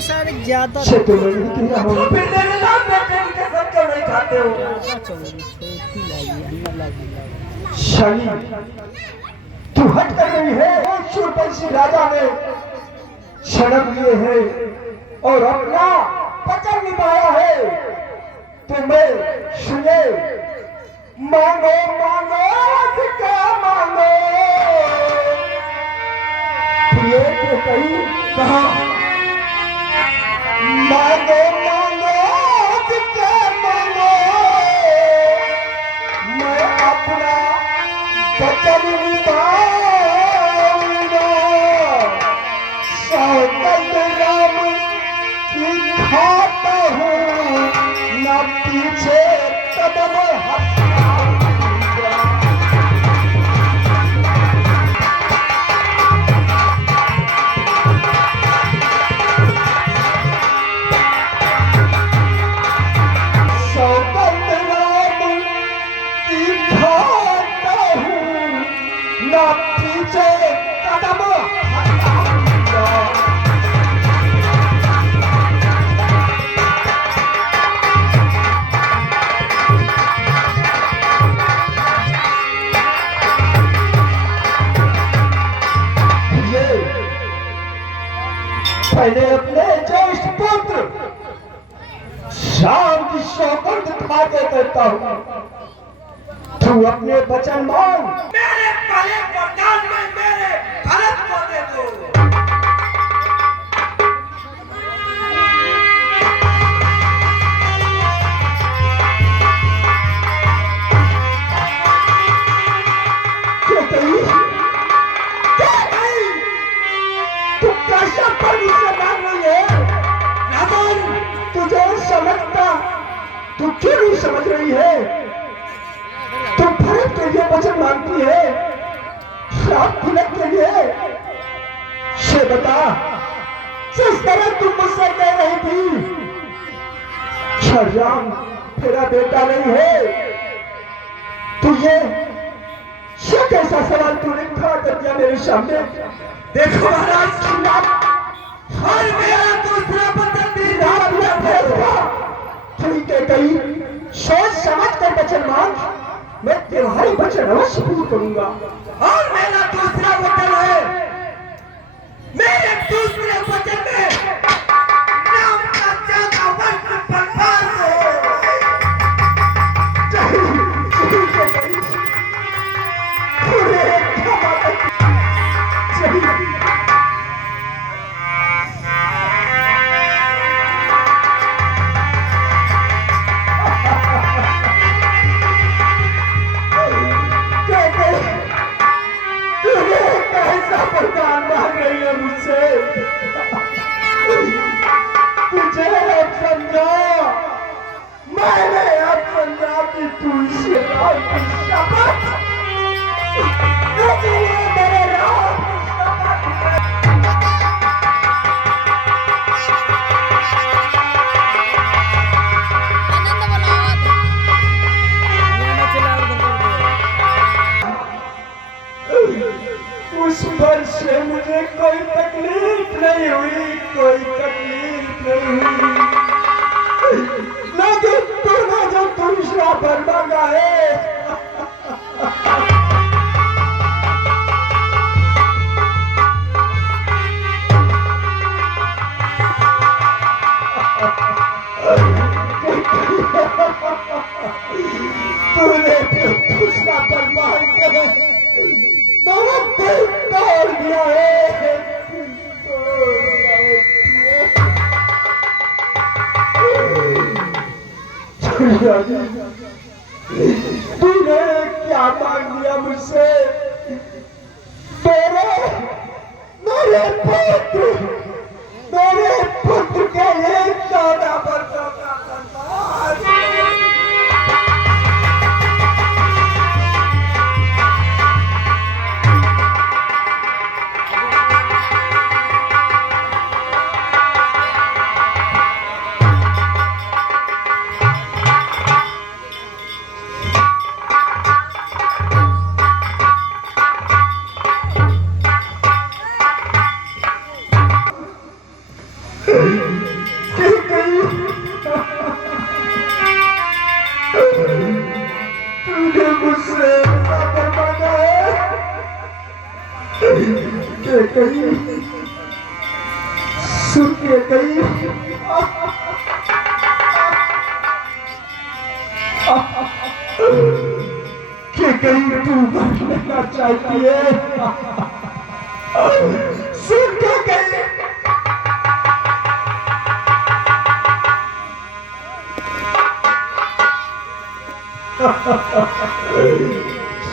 सारे ज्यादा से तो मैं नहीं किया हूँ। फिर मेरे नाम बेटे की कसम क्यों नहीं खाते हो? शाली, तू हट कर गई है। शूरपंखी राजा ने शरण लिए है और अपना वचन निभाया है। तुम्हें सुने, मांगो मांगो क्या मांगो। प्रिय को कही कहा, मांगो मांगो क्या मांगो। मैं अपना वचन निभाऊंगा। सौगंध राम की खाता हूँ, न पीछे कदम हटाऊंगा। सौगंध राम की खाता हूँ, न पीछे कदम हटाऊंगा। पहले अपने ज्येष्ठ पुत्र शाम की सौगंध खा के कहता हूँ, तू अपने वचन मान। मेरे पहले वरदान में मेरे भरत को दे दो। तू कैसा पानी से मांग रही है? रावण, तुझे समझता, तू क्यों नहीं समझ रही है? तू भरत के लिए वचन मांगती है, श्राप तिलक के लिए। से बता, जिस तरह तुम मुझसे कह रही थी राम तेरा बेटा नहीं है, तू ये कैसा सवाल तूने खड़ा कर दिया मेरे सामने? देखो महाराज, हर मेरा दूसरा वचन भी ठीक है, कहीं सोच समझ कर वचन मांग, मैं तुम्हारी वचन अवश्य पूर्ण करूंगा। और मेरा दूसरा वचन है, मेरे दूसरे वचन में राम का 14 वर्ष वनवास हो। तुझे अब समझा, मैंने अब समझा कि तू इसे शपथ मेरे राम उस पर से मुझे कोई तकलीफ नहीं हुई, कोई तकलीफ नहीं हुई। लेकिन तूने जो दूसरा वर मांगा है, तूने जो दूसरा वर मांग के मेरा दिल तोड़ दिया है। तूने क्या मांग लिया मुझसे? मेरे पुत्र के लिए 14 वर्षों का वनवास। गई, सुन के गई। कि कहीं तू मरना चाहती है, सुन के गई।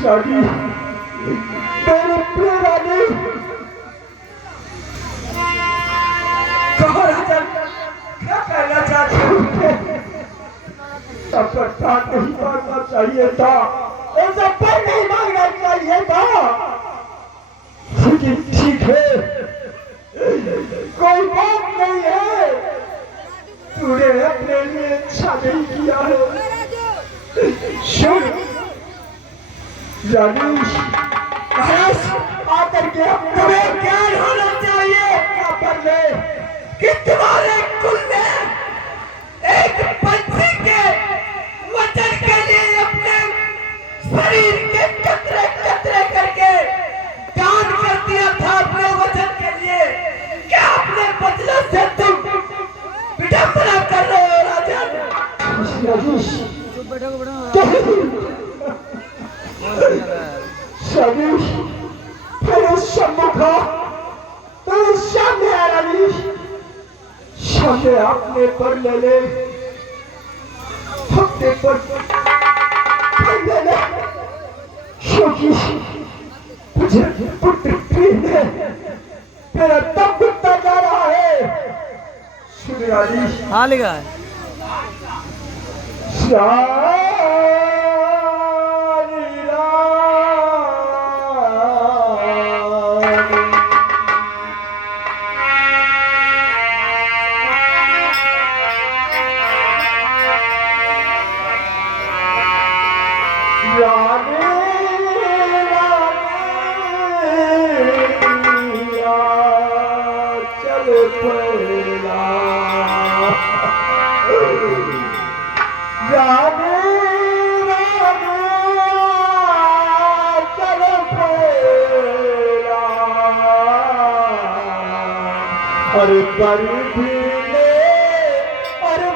शादी मेरे प्यारा ने कहो राजन, क्या कहना चाहते हो? सपटा नहीं मांगना चाहिए था, ऐसा पर नहीं मांगना चाहिए था। लेकिन ठीक है, कोई बात नहीं है, तूने अपने लिए अच्छा नहीं किया है। सुन राजेश, महाराज आकर के तुम्हें ज्ञान होना चाहिए पर ले कि तुम्हारे कुल में एक पंछी के वचन के लिए अपने शरीर के कतरे कतरे करके दान कर दिया था अपने वचन के लिए। क्या अपने बदले से तुम विडंबना कर रहे हो राजन? राजेश राजेश मेरे सम्मुखा, मेरे सामने आ राजेश, सामने अपने पर ले ले, अपने पर ले ले, क्योंकि मुझे पुत्र प्रेम है, मेरा दम घुटता जा रहा है। सुन राजेश, हाँ लिखा है अरे पर भी ले, अरे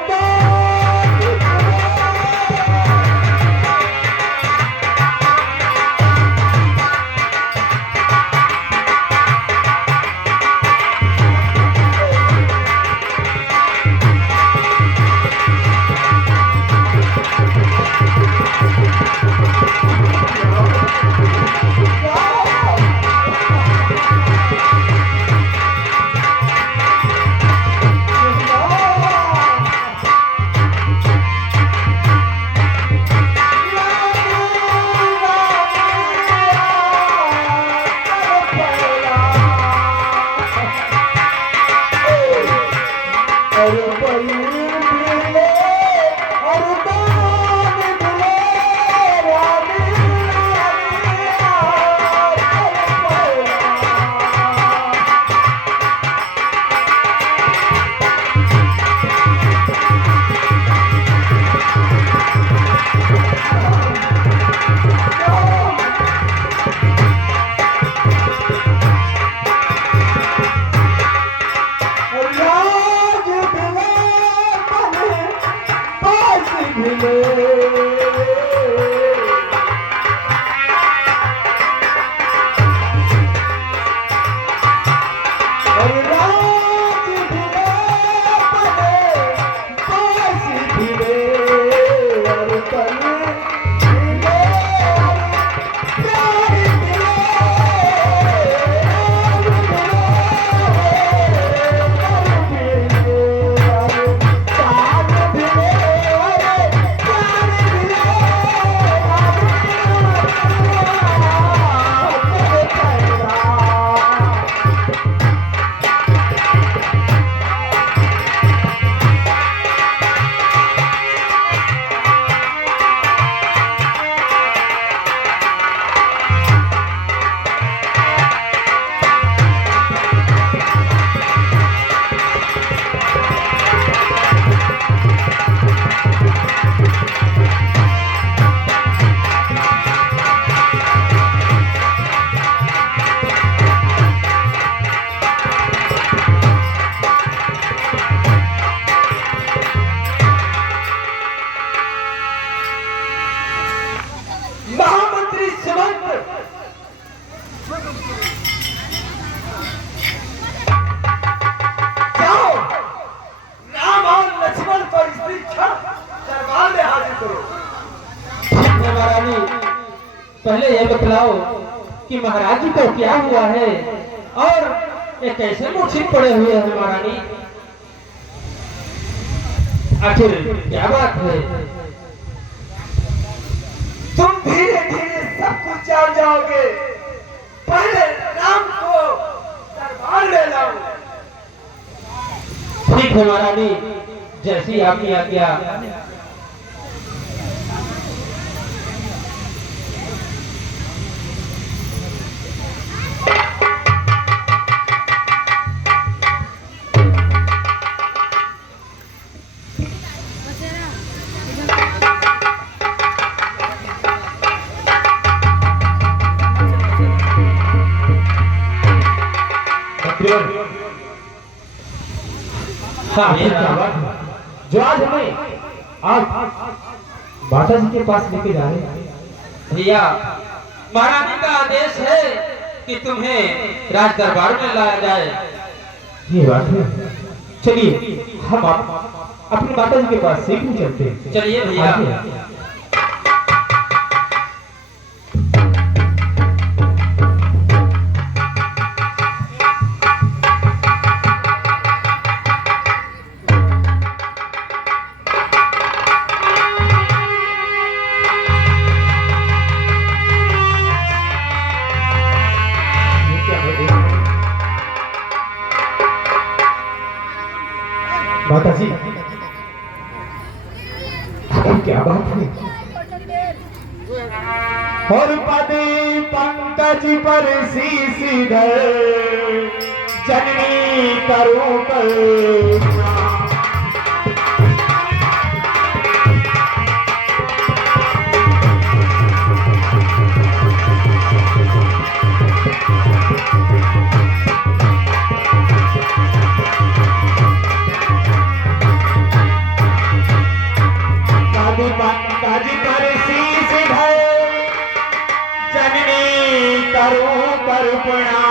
पहले ये बतलाओ कि महाराज जी को क्या हुआ है और ये कैसे मूर्छित पड़े हुए हैं महारानी? आखिर क्या बात है? तुम धीरे धीरे सब कुछ जान जाओगे। पहले राम को दरबार में लाओ। ठीक है महारानी, जैसी आपकी आज्ञा। हाँ, ये क्या बात है? जो आज हमें आज माता जी के पास लेके जा रहे हैं। भैया, महारानी का आदेश है कि तुम्हें राज दरबार में लाया जाए। ये बात है। चलिए हम अपनी माता जी के पास सीखने चलते हैं। चलिए भैया। माता जी, क्या बात है? और पदे पंकज पर शीश धर जननी करूं कल्पना। पंकज पर शीश धर जननी करूं कल्पना।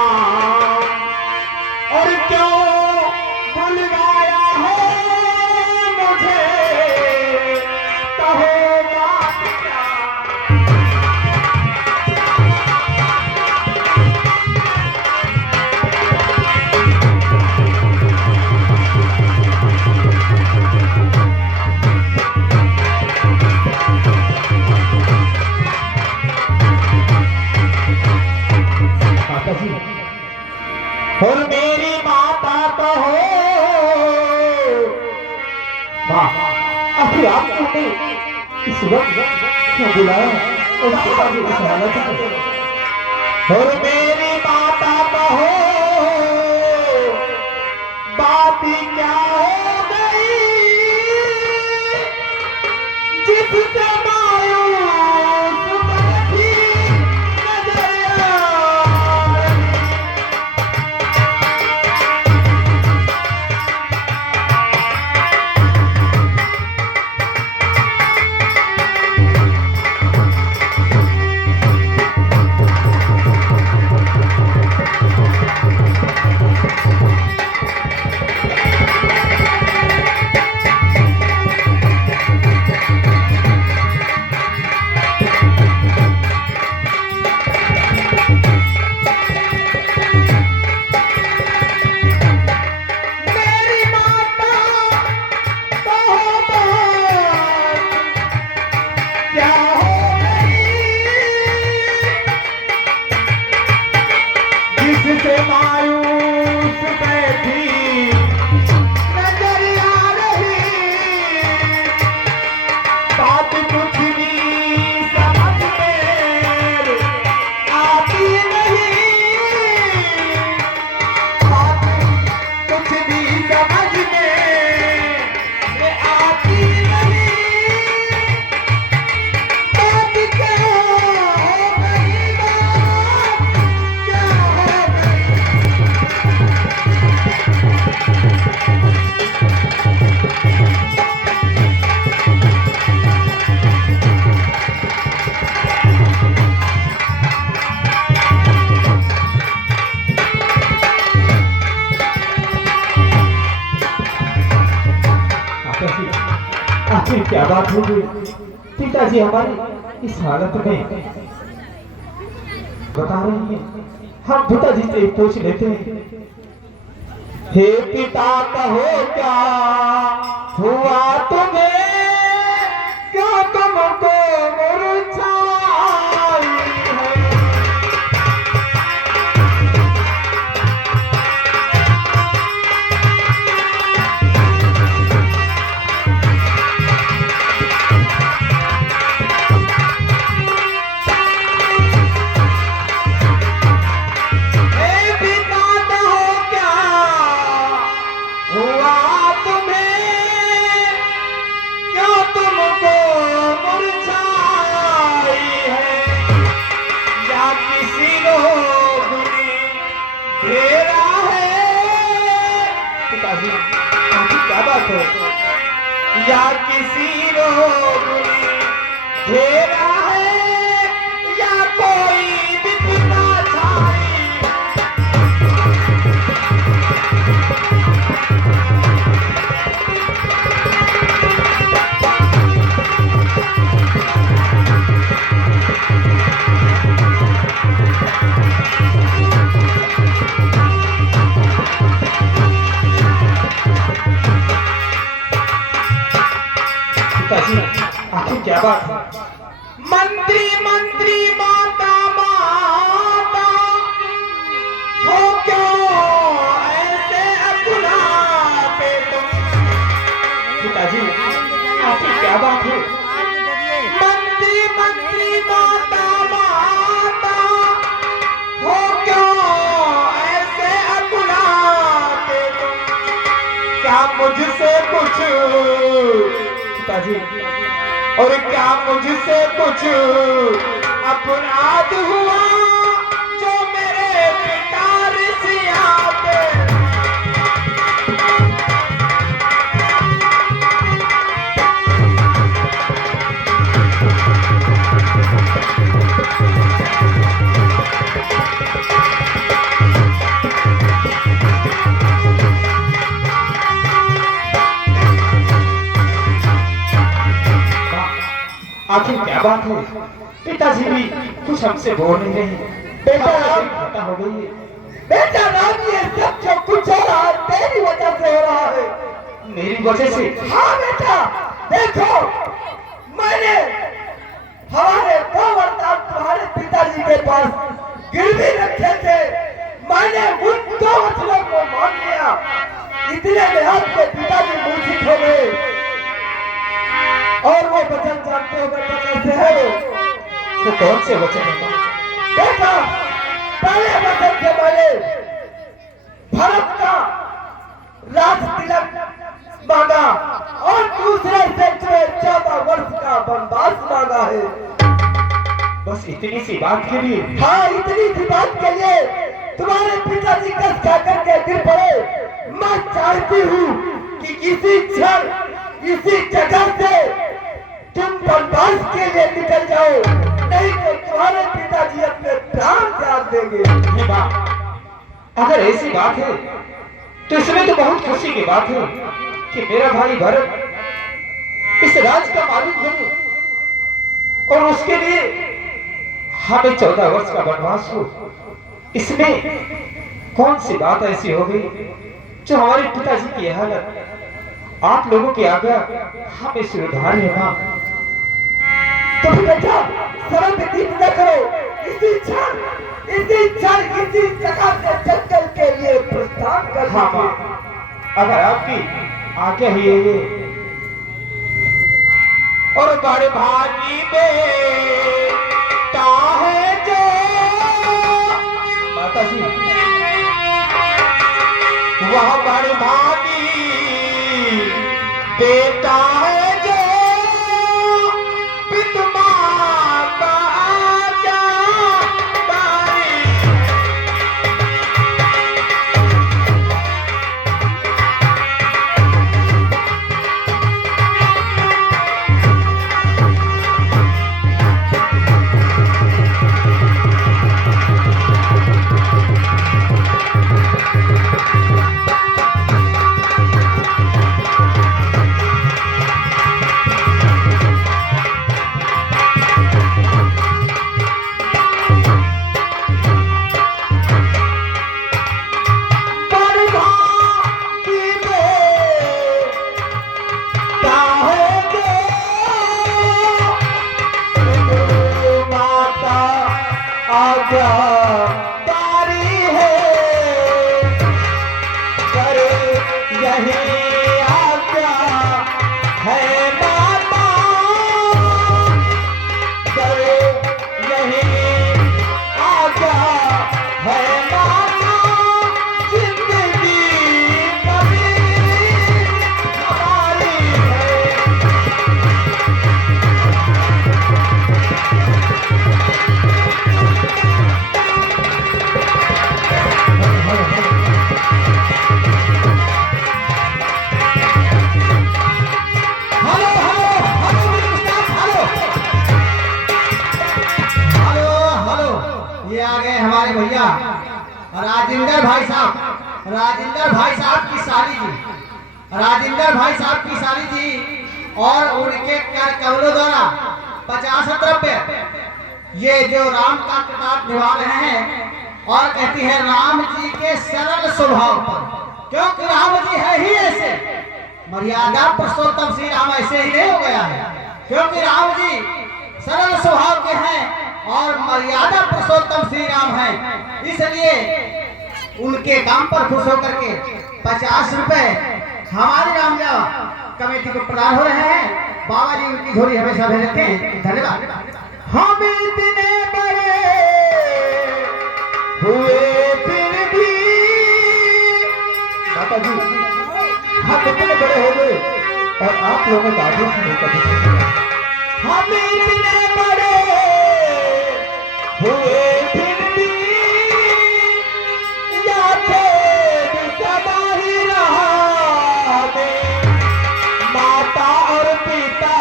और क्यों बुलवाया है मुझे, कहो बात क्या? और मेरी माता तो हो। आखिर आपने इस वक्त क्यों बुलाया? और मेरी माता तो हो, बात क्या हो गई जिससे मायूस बैठी नजर आई। आखिर क्या बात हो गई? पिताजी हमारे इस हालत में बता रही हैं, हम पिताजी से पूछ लेते हैं। हे पिता कहो क्या हुआ तुम्हें, क्या तुमको मुरझाई है। या किसी रोग घेरा है, या कोई विपदा छाई। आखिर क्या बात है? मंत्री मंत्री माता माता हो क्यों ऐसे अपनाते तुम? पिताजी आखिर क्या बात है? मंत्री मंत्री माता माता हो क्यों ऐसे अपनाते तुम? क्या मुझसे कुछ पिताजी और क्या मुझसे कुछ अपराध हुआ जो मेरे पिता ऋषिया पे? आखिर क्या बात है? पिताजी भी कुछ हमसे बोल नहीं रहे। बेटा घटना हो गई है। बेटा राम, ये सब जो कुछ हो रहा है तेरी वजह से हो रहा है। मेरी वजह से? हाँ बेटा, देखो मैंने हमारे 2 वरदान तुम्हारे पिताजी के पास गिरवी रखे थे। मैंने उन 2 वचनों को मान लिया। इतने में आपके पिताजी मूर्छित हो गए। और वो वचन जानते हो बेटा कैसे है? तो कौन से वचन है? बेटा पहले वचन से मैंने भरत का राज तिलक मांगा और दूसरे से 14 वर्ष का वनवास मांगा है। बस इतनी सी बात के लिए? हाँ, इतनी सी बात के लिए तुम्हारे पिताजी कस खा करके गिर पड़े। मैं चाहती हूँ कि इसी क्षण इसी जगह से तुम वनवास के लिए निकल जाओ, नहीं तो तुम्हारे पिताजी अपने प्राण त्याग देंगे। ये बात अगर ऐसी बात है तो इसमें तो बहुत खुशी की बात है कि मेरा भाई भरत इस राज का मालिक बने और उसके लिए हमें 14 वर्ष का वनवास हो। इसमें कौन सी बात ऐसी हो गई जो हमारे पिताजी की हालत आप लोगों की आज्ञा हमें सुधार लेना। तो बेटा सरल व्यतीत न करो, इसी क्षण इसी जगह से जंगल के लिए प्रस्थान कर। हाँ माँ, अगर आपकी आज्ञा ही है ये। और बड़े भागी बेटा है जो माता जी, वह बड़े भागी बेटा है जो पिता का आज्ञा तारी है, कर यही आज्ञा है माता, कर यही आज्ञा है माता, जिंदगी कभी हमारी है। हेलो हेलो हेलो मेरे उस्ताद, हेलो हेलो, ये आ गए हमारे भैया राजेंद्र भाई साहब, राजेंद्र भाई साहब की साली जी, राजेंद्र भाई साहब की साली जी और उनके कवलों द्वारा 50 रुपये ये जो राम का किताब निभा रहे हैं और कहती है राम जी के सरल स्वभाव पर, क्योंकि राम जी है ही ऐसे, मर्यादा पुरुषोत्तम श्री राम ऐसे ही नहीं हो गया है, क्योंकि राम जी सरल स्वभाव के हैं और मर्यादा पुरुषोत्तम श्री राम हैं, इसलिए उनके काम पर खुश होकर के 50 रुपए हमारी रामलीला कमेटी को प्रदान हो रहे हैं। बाबा जी उनकी झोली हमेशा भेज रखें, धन्यवाद। हम इतने बड़े हुए फिर भी, माता जी हम इतने बड़े हो गए और आप लोगों का आदेश नहीं कर सकते। हम इतने बड़े हुए फिर भी या खेद सदा ही रहा हमें, माता और पिता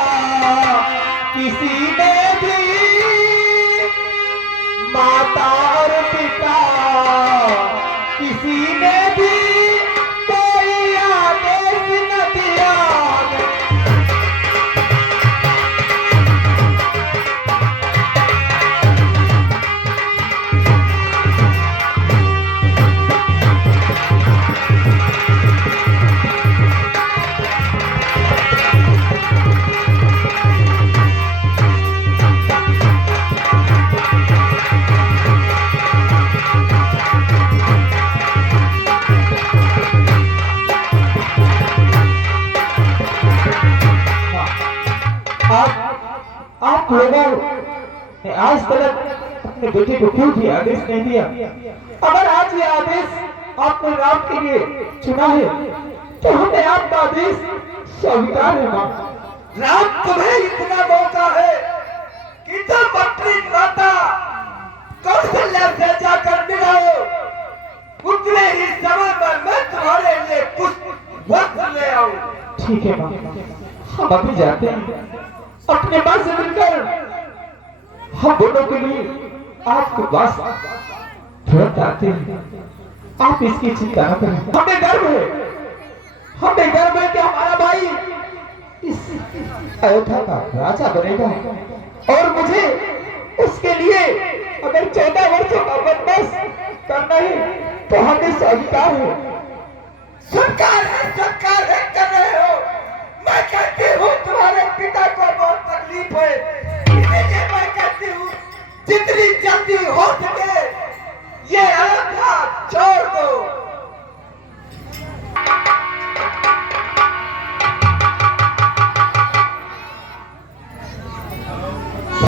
किसी ने भी, माता और पिता किसी ने भी कोई आदेश न दिया। आप लोगों ने आज तक अपने बेटे को क्यों भी आदेश नहीं दिया? अगर आज ये आदेश आपने राम के लिए चुना है तो हमें आपका आदेश स्वीकार है। मां राम तुम्हें इतना मौका है कि तुम अपनी माता कौशल्या से जाकर मिलाओ, उतने ही समय पर मैं तुम्हारे लिए कुछ वस्त्र ले आऊं। ठीक है मां, हम अभी जाते हैं, अपने मां से मिलकर हम दोनों के लिए आपके पास तुरंत आते हैं। आप इसकी चिंता न करें, हमें गर्व है, हमें गर्व है कि हमारा भाई इस अयोध्या का राजा बनेगा और मुझे उसके लिए अगर 14 वर्षों का वनवास करना है तो हमें स्वीकार है। सरकार है कर रहे हो। मैं कहती हूँ तुम्हारे पिता को बहुत तकलीफ है, इसलिए मैं कहती हूँ जितनी जल्दी हो